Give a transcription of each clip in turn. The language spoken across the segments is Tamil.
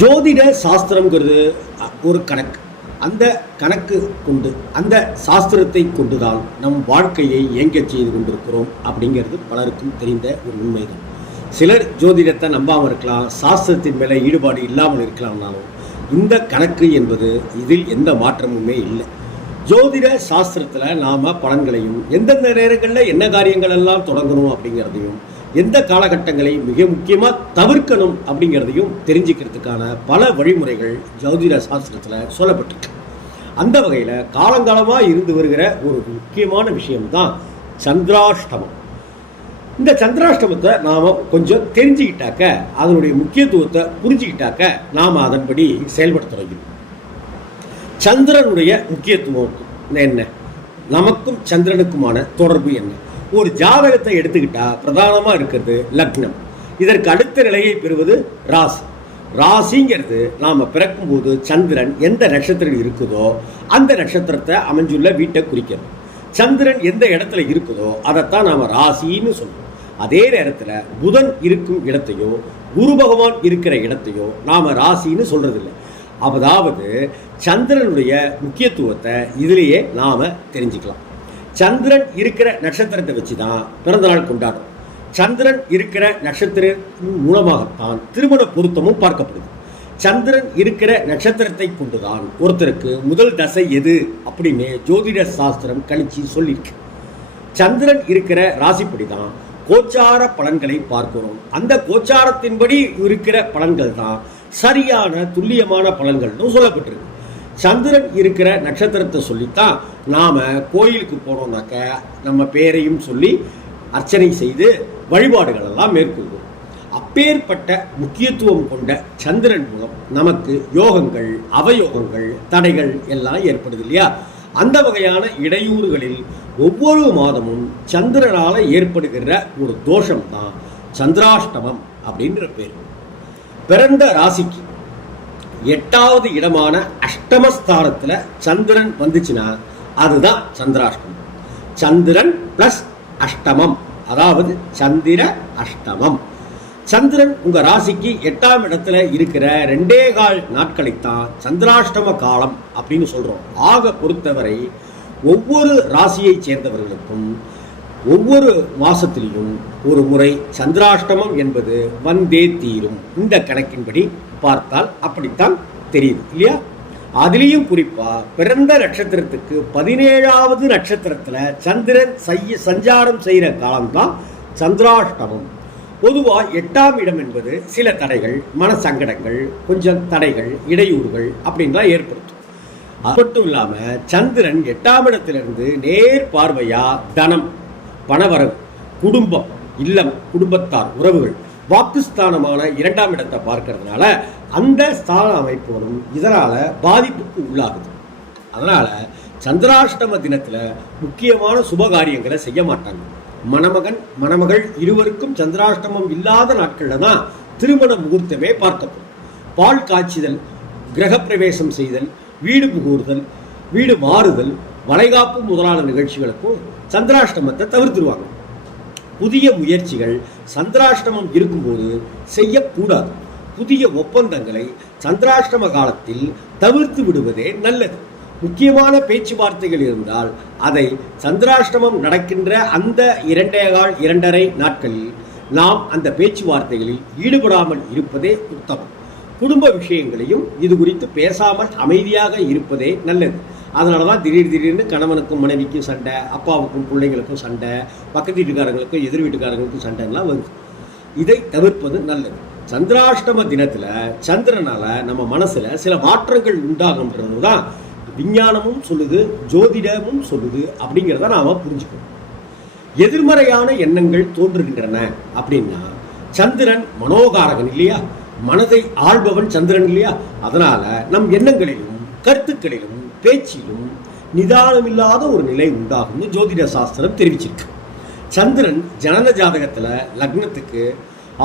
ஜோதிட சாஸ்திரங்கிறது ஒரு கணக்கு. அந்த கணக்கு கொண்டு அந்த சாஸ்திரத்தை கொண்டுதான் நம் வாழ்க்கையை இயங்கச் செய்து கொண்டிருக்கிறோம் அப்படிங்கிறது பலருக்கும் தெரிந்த ஒரு உண்மைதான். சிலர் ஜோதிடத்தை நம்பாமல் இருக்கலாம் சாஸ்திரத்தின் மேலே ஈடுபாடு இல்லாமல் இருக்கலாம்னாலும் இந்த கணக்கு என்பது இதில் எந்த மாற்றமுமே இல்லை. ஜோதிட சாஸ்திரத்தில் நாம் பலன்களையும் எந்தெந்த நேரங்களில் என்ன காரியங்கள் எல்லாம் தொடங்கணும் அப்படிங்கிறதையும் எந்த காலகட்டங்களை மிக முக்கியமாக தவிர்க்கணும் அப்படிங்கிறதையும் தெரிஞ்சுக்கிறதுக்கான பல வழிமுறைகள் ஜோதிட சாஸ்திரத்தில் சொல்லப்பட்டிருக்கு. அந்த வகையில் காலங்காலமாக இருந்து வருகிற ஒரு முக்கியமான விஷயம்தான் சந்திராஷ்டமம். இந்த சந்திராஷ்டமத்தை நாம் கொஞ்சம் தெரிஞ்சுக்கிட்டாக்க அதனுடைய முக்கியத்துவத்தை புரிஞ்சுக்கிட்டாக்க நாம் அதன்படி செயல்பட தொடங்கிடும் சந்திரனுடைய முக்கியத்துவம் என்ன? நமக்கும் சந்திரனுக்குமான தொடர்பு என்ன? ஒரு ஜாதகத்தை எடுத்துக்கிட்டா பிரதானமாக இருக்கிறது லக்னம். இதற்கு அடுத்த நிலையை பெறுவது ராசி. ராசிங்கிறது நாம் பிறக்கும்போது சந்திரன் எந்த நட்சத்திரம் இருக்குதோ அந்த நட்சத்திரத்தை அமைஞ்சுள்ள வீட்டை குறிக்கிறது. சந்திரன் எந்த இடத்துல இருக்குதோ அதைத்தான் நாம் ராசின்னு சொல்லுவோம் அதே நேரத்தில் புதன் இருக்கும் இடத்தையோ குரு பகவான் இருக்கிற இடத்தையோ நாம் ராசின்னு சொல்கிறதில்ல அதாவது சந்திரனுடைய முக்கியத்துவத்தை இதிலேயே நாம் தெரிஞ்சுக்கலாம். சந்திரன் இருக்கிற நட்சத்திரத்தை வச்சு தான் பிறந்தநாள் கொண்டாடும். சந்திரன் இருக்கிற நட்சத்திரத்தின் மூலமாகத்தான் திருமண பொருத்தமும் பார்க்கப்படுது. சந்திரன் இருக்கிற நட்சத்திரத்தை கொண்டுதான் ஒருத்தருக்கு முதல் தசை எது அப்படின்னு ஜோதிட சாஸ்திரம் கணிச்சு சொல்லியிருக்கு. சந்திரன் இருக்கிற ராசிப்படி தான் கோச்சார பலன்களை பார்க்கிறோம். அந்த கோச்சாரத்தின்படி இருக்கிற பலன்கள் தான் சரியான துல்லியமான பலன்கள்னு சொல்லப்பட்டிருக்கு. சந்திரன் இருக்கிற நட்சத்திரத்தை சொல்லித்தான் நாம் கோயிலுக்கு போனோம்னாக்க நம்ம பேரையும் சொல்லி அர்ச்சனை செய்து வழிபாடுகளெல்லாம் மேற்கொள்வோம். அப்பேற்பட்ட முக்கியத்துவம் கொண்ட சந்திரன் மூலம் நமக்கு யோகங்கள் அவயோகங்கள் தடைகள் எல்லாம் ஏற்படுது இல்லையா? அந்த வகையான இடையூறுகளில் ஒவ்வொரு மாதமும் சந்திரனால ஏற்படுகிற ஒரு தோஷம் தான் சந்திராஷ்டமம் அப்படின்ற பேர். பிறந்த ராசிக்கு எட்டாவது இடமான அஷ்டமஸ்தானத்தில் சந்திரன் வந்துச்சுன்னா அதுதான் சந்திராஷ்டமம். சந்திரன் பிளஸ் அஷ்டமம். அதாவது சந்திர அஷ்டமம். சந்திரன் உங்க ராசிக்கு எட்டாம் இடத்துல இருக்கிற ரெண்டே கால் நாட்களைத்தான் சந்திராஷ்டம காலம் அப்படின்னு சொல்றோம். ஆக பொறுத்தவரை ஒவ்வொரு ராசியை சேர்ந்தவர்களுக்கும் ஒவ்வொரு மாசத்திலையும் ஒரு முறை சந்திராஷ்டமம் என்பது வந்தே தீரும். இந்த கணக்கின்படி பார்த்தால் அப்படித்தான் தெரியுது இல்லையா? அதுலேயும் குறிப்பாக பிறந்த நட்சத்திரத்துக்கு பதினேழாவது நட்சத்திரத்தில் சந்திரன் செய்ய சஞ்சாரம் செய்கிற காலம்தான் சந்திராஷ்டமம். பொதுவாக எட்டாம் இடம் என்பது சில தடைகள் மன சங்கடங்கள் கொஞ்சம் தடைகள் இடையூறுகள் அப்படின்லாம் ஏற்படுத்தும். அது மட்டும் இல்லாமல் சந்திரன் எட்டாம் இடத்திலிருந்து நேர் பார்வையாக தனம் பணவரவு குடும்பம் இல்லம் குடும்பத்தார் உறவுகள் வாக்குஸ்தானமான இரண்டாம் இடத்தை பார்க்கறதுனால அந்த ஸ்தான அமைப்புகளும் இதனால் பாதிப்புக்கு உள்ளாகுது. அதனால் சந்திராஷ்டம தினத்தில் முக்கியமான சுபகாரியங்களை செய்ய மாட்டாங்க. மணமகன் மணமகள் இருவருக்கும் சந்திராஷ்டமம் இல்லாத நாட்களில் தான் திருமண முகூர்த்தமே பார்க்கப்படும். பால் காய்ச்சிதல் கிரகப்பிரவேசம் செய்தல் வீடு புகூறுதல் வீடு மாறுதல் வளைகாப்பு முதலான நிகழ்ச்சிகளுக்கும் சந்திராஷ்டமத்தை தவிர்த்துருவாங்க. புதிய முயற்சிகள் சந்திராஷ்டமம் இருக்கும்போது செய்யக்கூடாது. புதிய ஒப்பந்தங்களை சந்திராஷ்டம காலத்தில் தவிர்த்து விடுவதே நல்லது. முக்கியமான பேச்சுவார்த்தைகள் இருந்தால் அதை சந்திராஷ்டமம் நடக்கின்ற அந்த இரண்டே கால் இரண்டரை நாட்களில் நாம் அந்த பேச்சுவார்த்தைகளில் ஈடுபடாமல் இருப்பதே உத்தமம். குடும்ப விஷயங்களையும் இது குறித்து பேசாமல் அமைதியாக இருப்பதே நல்லது. அதனால தான் திடீர் திடீர்னு கணவனுக்கும் மனைவிக்கும் சண்டை அப்பாவுக்கும் பிள்ளைங்களுக்கும் சண்டை பக்கத்து வீட்டுக்காரங்களுக்கும் எதிர் வீட்டுக்காரங்களுக்கும் சண்டைலாம் வருது. இதை தவிர்ப்பது நல்லது. சந்திராஷ்டம தினத்தில் சந்திரனால நம்ம மனசில் சில மாற்றங்கள் உண்டாகும்ன்றது தான் விஞ்ஞானமும் சொல்லுது ஜோதிடமும் சொல்லுது அப்படிங்கிறத நாம் புரிஞ்சுக்கணும். எதிர்மறையான எண்ணங்கள் தோன்றுகின்றன அப்படின்னா சந்திரன் மனோகாரகன் இல்லையா? மனதை ஆள்பவன் சந்திரன் இல்லையா? அதனால் நம் எண்ணங்களிலும் கருத்துக்களிலும் பேச்சிலும் நிதானமில்லாத ஒரு நிலை உண்டாகும்னு ஜோதிட சாஸ்திரம் தெரிவிச்சிருக்கு. சந்திரன் ஜனன ஜாதகத்தில் லக்னத்துக்கு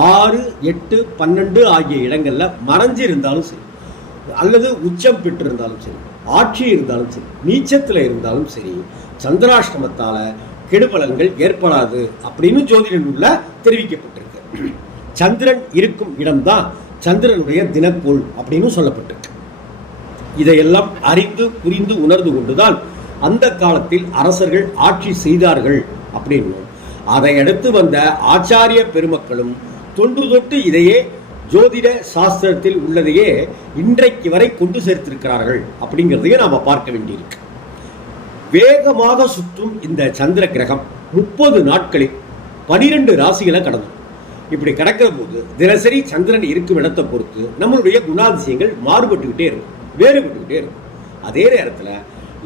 ஆறு எட்டு பன்னெண்டு ஆகிய இடங்களில் மறைஞ்சு இருந்தாலும் சரி அல்லது உச்சம் பெற்று இருந்தாலும் சரி ஆட்சி இருந்தாலும் சரி நீச்சத்தில் இருந்தாலும் சரி சந்திராஷ்டமத்தால் கெடுபலன்கள் ஏற்படாது அப்படின்னு ஜோதிட நூல்ல தெரிவிக்கப்பட்டிருக்கு. சந்திரன் இருக்கும் இடம்தான் சந்திரனுடைய தினக்கோள் அப்படின்னு சொல்லப்பட்டிருக்கு. இதையெல்லாம் அறிந்து புரிந்து உணர்ந்து கொண்டுதான் அந்த காலத்தில் அரசர்கள் ஆட்சி செய்தார்கள் அப்படின்னு அதை அடுத்து வந்த ஆச்சாரிய பெருமக்களும் தொன்று தொட்டு இதையே ஜோதிட சாஸ்திரத்தில் உள்ளதையே இன்றைக்கு வரை கொண்டு சேர்த்திருக்கிறார்கள் அப்படிங்கிறதையே நாம் பார்க்க வேண்டியிருக்கு. வேகமாக சுற்றும் இந்த சந்திர கிரகம் முப்பது நாட்களில் பனிரெண்டு ராசிகளை கடந்தும் இப்படி கிடக்கிற போது தினசரி சந்திரன் இருக்கும் இடத்தை பொறுத்து நம்மளுடைய குணாதிசயங்கள் மாறுபட்டுக்கிட்டே இருக்கும். வேறுபட்டுக்கிட்டே இருக்கும். அதே நேரத்தில்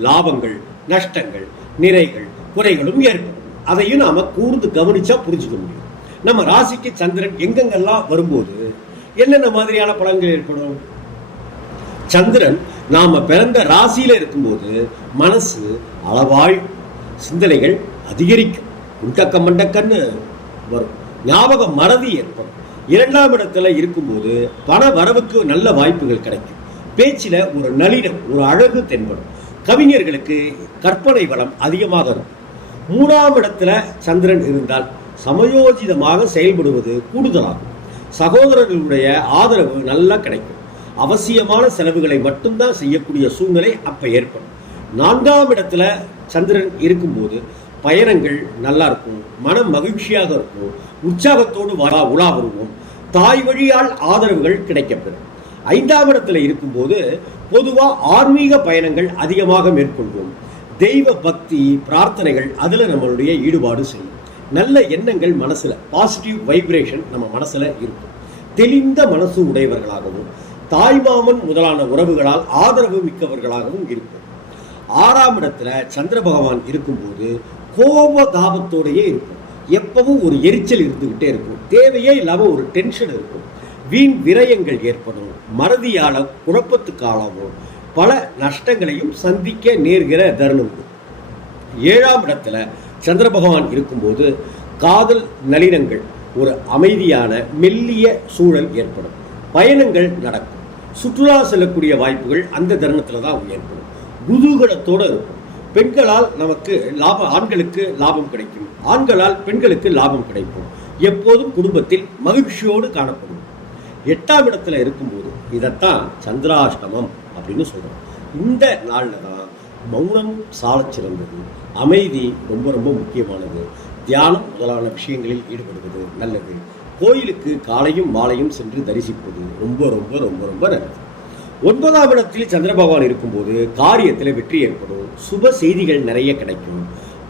லாபங்கள் நஷ்டங்கள் நிறைகள் குறைகளும் ஏற்படும். அதையும் நாம் கூர்ந்து கவனிச்சா புரிஞ்சுக்க முடியும். நம்ம ராசிக்கு சந்திரன் எங்கெங்கெல்லாம் வரும்போது என்னென்ன மாதிரியான பலன்கள் ஏற்படும்? சந்திரன் நாம பிறந்த ராசியில இருக்கும்போது மனசு அளவாய் சிந்தனைகள் அதிகரிக்கும். உண்டக்க மண்டக்கன்னு வரும். ஞாபக மறதி ஏற்படும். இரண்டாம் இடத்துல இருக்கும்போது பண வரவுக்கு நல்ல வாய்ப்புகள் கிடைக்கும். பேச்சில் ஒரு நளினம் ஒரு அழகு தென்படும். கவிஞர்களுக்கு கற்பனை வளம் அதிகமாக இருக்கும் மூணாம் இடத்துல சந்திரன் இருந்தால் சமயோஜிதமாக செயல்படுவது கூடுதலாகும். சகோதரர்களுடைய ஆதரவு நல்லா கிடைக்கும். அவசியமான செலவுகளை மட்டும்தான் செய்யக்கூடிய சூழ்நிலை அப்போ ஏற்படும். நான்காம் இடத்துல சந்திரன் இருக்கும்போது பயணங்கள் நல்லா இருக்கும் மனம் மகிழ்ச்சியாக இருக்கும் உற்சாகத்தோடு வரா உலா வருவோம். தாய் வழியால் ஆதரவுகள் கிடைக்கப்பெறும். ஐந்தாம் இடத்துல இருக்கும்போது பொதுவாக ஆன்மீக பயணங்கள் அதிகமாக மேற்கொள்வோம். தெய்வ பக்தி பிரார்த்தனைகள் அதில் நம்மளுடைய ஈடுபாடு செய்யும். நல்ல எண்ணங்கள் மனசில் பாசிட்டிவ் வைப்ரேஷன் நம்ம மனசில் இருக்கும். தெளிந்த மனசு உடையவர்களாகவும் தாய்மாமன் முதலான உறவுகளால் ஆதரவு மிக்கவர்களாகவும் இருக்கும் ஆறாம் இடத்துல சந்திர பகவான் இருக்கும்போது கோப தாபத்தோடையே இருக்கும் எப்பவும் ஒரு எரிச்சல் இருந்துக்கிட்டே இருக்கும். தேவையே இல்லாமல் ஒரு டென்ஷன் இருக்கும். வீண் விரயங்கள் ஏற்படும் மறதியால குழப்பத்துக்காகவும் பல நஷ்டங்களையும் சந்திக்க நேர்கிற தருணம் ஏழாம் இடத்துல சந்திர பகவான் இருக்கும்போது காதல் நளினங்கள் ஒரு அமைதியான மெல்லிய சூழல் ஏற்படும். பயணங்கள் நடக்கும். சுற்றுலா செல்லக்கூடிய வாய்ப்புகள் அந்த தருணத்தில் தான் ஏற்படும். குதூகலத்தோடு இருக்கும். பெண்களால் நமக்கு லாபம் ஆண்களுக்கு லாபம் கிடைக்கும். ஆண்களால் பெண்களுக்கு லாபம் கிடைக்கும். எப்போதும் குடும்பத்தில் மகிழ்ச்சியோடு காணப்படும். எட்டாம் இடத்துல இருக்கும்போது இதைத்தான் சந்திராஷ்டமம் அப்படின்னு சொல்கிறோம் இந்த நாளில் தான் மௌனம் சாலச்சிறந்தது அமைதி ரொம்ப ரொம்ப முக்கியமானது. தியானம் முதலான விஷயங்களில் ஈடுபடுவது நல்லது. கோயிலுக்கு காலையும் மாலையும் சென்று தரிசிப்பது ரொம்ப ரொம்ப ரொம்ப ரொம்ப நல்லது. ஒன்பதாம் இடத்தில் சந்திர பகவான் இருக்கும்போது காரியத்தில் வெற்றி ஏற்படும். சுப செய்திகள் நிறைய கிடைக்கும்.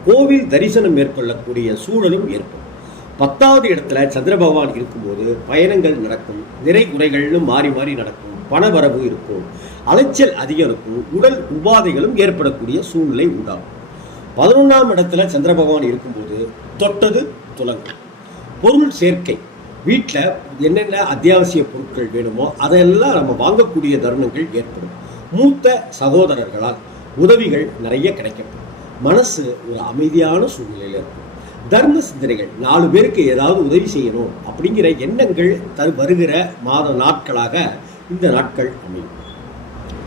கோவில் தரிசனம் மேற்கொள்ளக்கூடிய சூழலும் ஏற்படும். பத்தாவது இடத்துல சந்திர பகவான் இருக்கும்போது பயணங்கள் நடக்கும் நிறை குறைகள்னு மாறி மாறி நடக்கும் பணவரவு இருக்கும் அலைச்சல் அதிகம் இருக்கும் உடல் உபாதைகளும் ஏற்படக்கூடிய சூழ்நிலை உண்டாகும். பதினொன்றாம் இடத்துல சந்திர பகவான் இருக்கும்போது தொட்டது துலங்கும். பொருள் சேர்க்கை. வீட்டில் என்னென்ன அத்தியாவசிய பொருட்கள் வேணுமோ அதெல்லாம் நம்ம வாங்கக்கூடிய தருணங்கள் ஏற்படும். மூத்த சகோதரர்களால் உதவிகள் நிறைய கிடைக்கப்படும். மனசு ஒரு அமைதியான சூழ்நிலையில் இருக்கும். தர்ம சிந்தனைகள் நாலு பேருக்கு ஏதாவது உதவி செய்யணும் அப்படிங்கிற எண்ணங்கள் தரு வருகிற மாத நாட்களாக இந்த நாட்கள் அமையும்.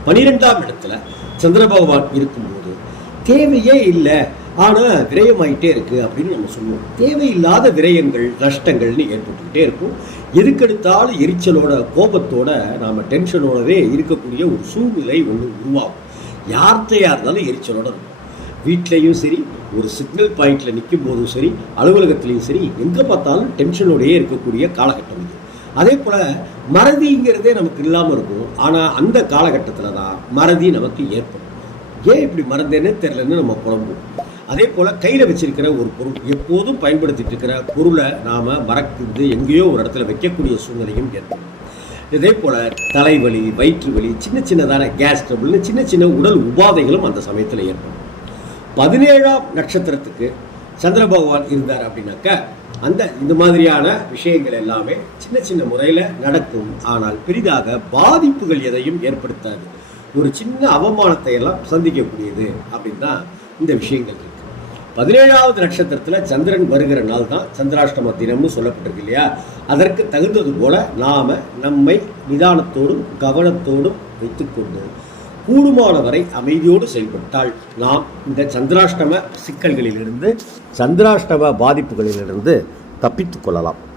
பனிரெண்டாம் இடத்துல சந்திர பகவான் இருக்கும்போது தேவையே இல்லை ஆனால் விரயமாயிட்டே இருக்கு அப்படின்னு நம்ம சொல்லுவோம். தேவையில்லாத விரயங்கள் நஷ்டங்கள்னு ஏற்பட்டுக்கிட்டே இருக்கும். எதுக்கெடுத்தாலும் எரிச்சலோட கோபத்தோட நாம் டென்ஷனோடவே இருக்கக்கூடிய ஒரு சூழ்நிலை ஒன்று உருவாகும். யார்கிட்டையா இருந்தாலும் எரிச்சலோட இருக்கும். வீட்லேயும் சரி ஒரு சிக்னல் பாயிண்ட்டில் நிற்கும் போதும் சரி அலுவலகத்திலையும் சரி எங்கே பார்த்தாலும் டென்ஷனோடையே இருக்கக்கூடிய காலகட்டம் இது. அதே போல் மறதிங்கிறதே நமக்கு இல்லாமல் இருக்கும். ஆனால் அந்த காலகட்டத்தில் தான் மறதி நமக்கு ஏற்படும். ஏன் இப்படி மறந்தேன்னு தெரிலன்னு நம்ம புலம்புவோம். அதே போல் கையில் வச்சிருக்கிற ஒரு பொருள் எப்போதும் பயன்படுத்திட்டு இருக்கிற பொருளை நாம் மறக்கிறது எங்கேயோ ஒரு இடத்துல வைக்கக்கூடிய சூழ்நிலையும் ஏற்படும். இதே போல் தலைவலி வயிற்று வலி சின்ன சின்னதான கேஸ் ட்ரபிள்னு சின்ன சின்ன உடல் உபாதைகளும் அந்த சமயத்தில் ஏற்படும். பதினேழாம் நட்சத்திரத்துக்கு சந்திர பகவான் இருந்தார் அப்படின்னாக்க அந்த இந்த மாதிரியான விஷயங்கள் எல்லாமே சின்ன சின்ன முறையில் நடக்கும். ஆனால் பெரிதாக பாதிப்புகள் எதையும் ஏற்படுத்தாது. ஒரு சின்ன அவமானத்தை எல்லாம் சந்திக்கக்கூடியது அப்படின்னு தான் இந்த விஷயங்கள் இருக்கு. பதினேழாவது நட்சத்திரத்தில் சந்திரன் வருகிற நாள் தான் சந்திராஷ்டம தினம்னு சொல்லப்பட்டிருக்கு இல்லையா? அதற்கு தகுந்தது போல நாம் நம்மை நிதானத்தோடும் கவனத்தோடும் வைத்துக்கொண்டு கூடுமான வரை அமைதியோடு செயல்பட்டால் நாம் இந்த சந்திராஷ்டம சிக்கல்களிலிருந்து சந்திராஷ்டம பாதிப்புகளிலிருந்து தப்பித்துக் கொள்ளலாம்.